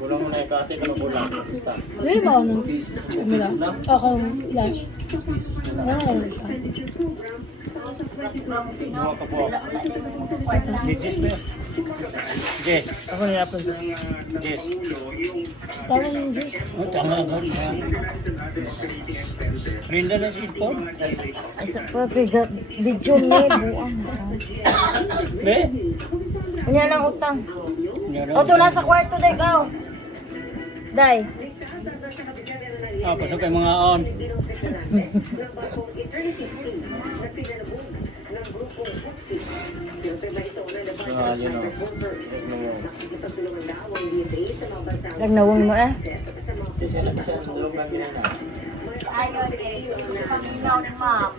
Kulang mo na yung kate ko kulang. Hindi ba ako nung umila? Ako flash. Ano isa? Mga ka po. Jess best. Jess. Ako na yapon. Jess. Tama yung juice. Oh, tama ba? Rinda na si Ipon. Asa pa, video may buang. Be? Kanya ng utang. O, ito nasa kwarto, day, ikaw. Day. Ah, pasok kayo mga on. Nagnawang mo eh. Ayun, Paminaw ni ma'am.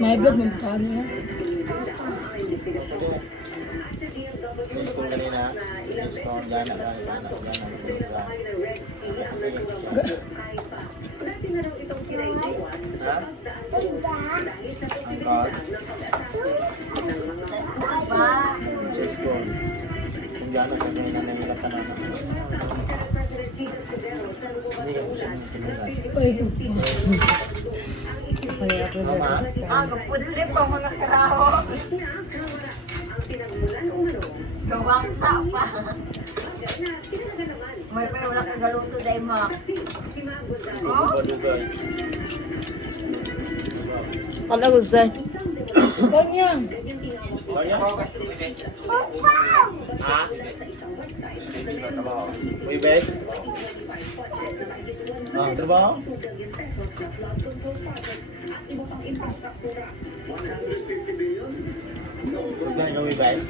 May blood mo paano yan? Miss ko kanina. Miss ko gana. Pwede. Ah, kapudlip pa mo ng karaho. Gawang tapa. May pa wala kang galuto dahil mo. Oh? Kala ko dyan. Kanya. Uy, bes? Ah, diba? Uy, no, uy, bes?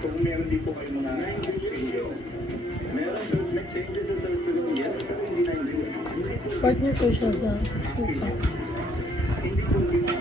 Kung meron din po kayo mga changes, meron nag-changes sa susunod, yes, pero hindi na hindi. Partner ko siya sa suka. Hindi po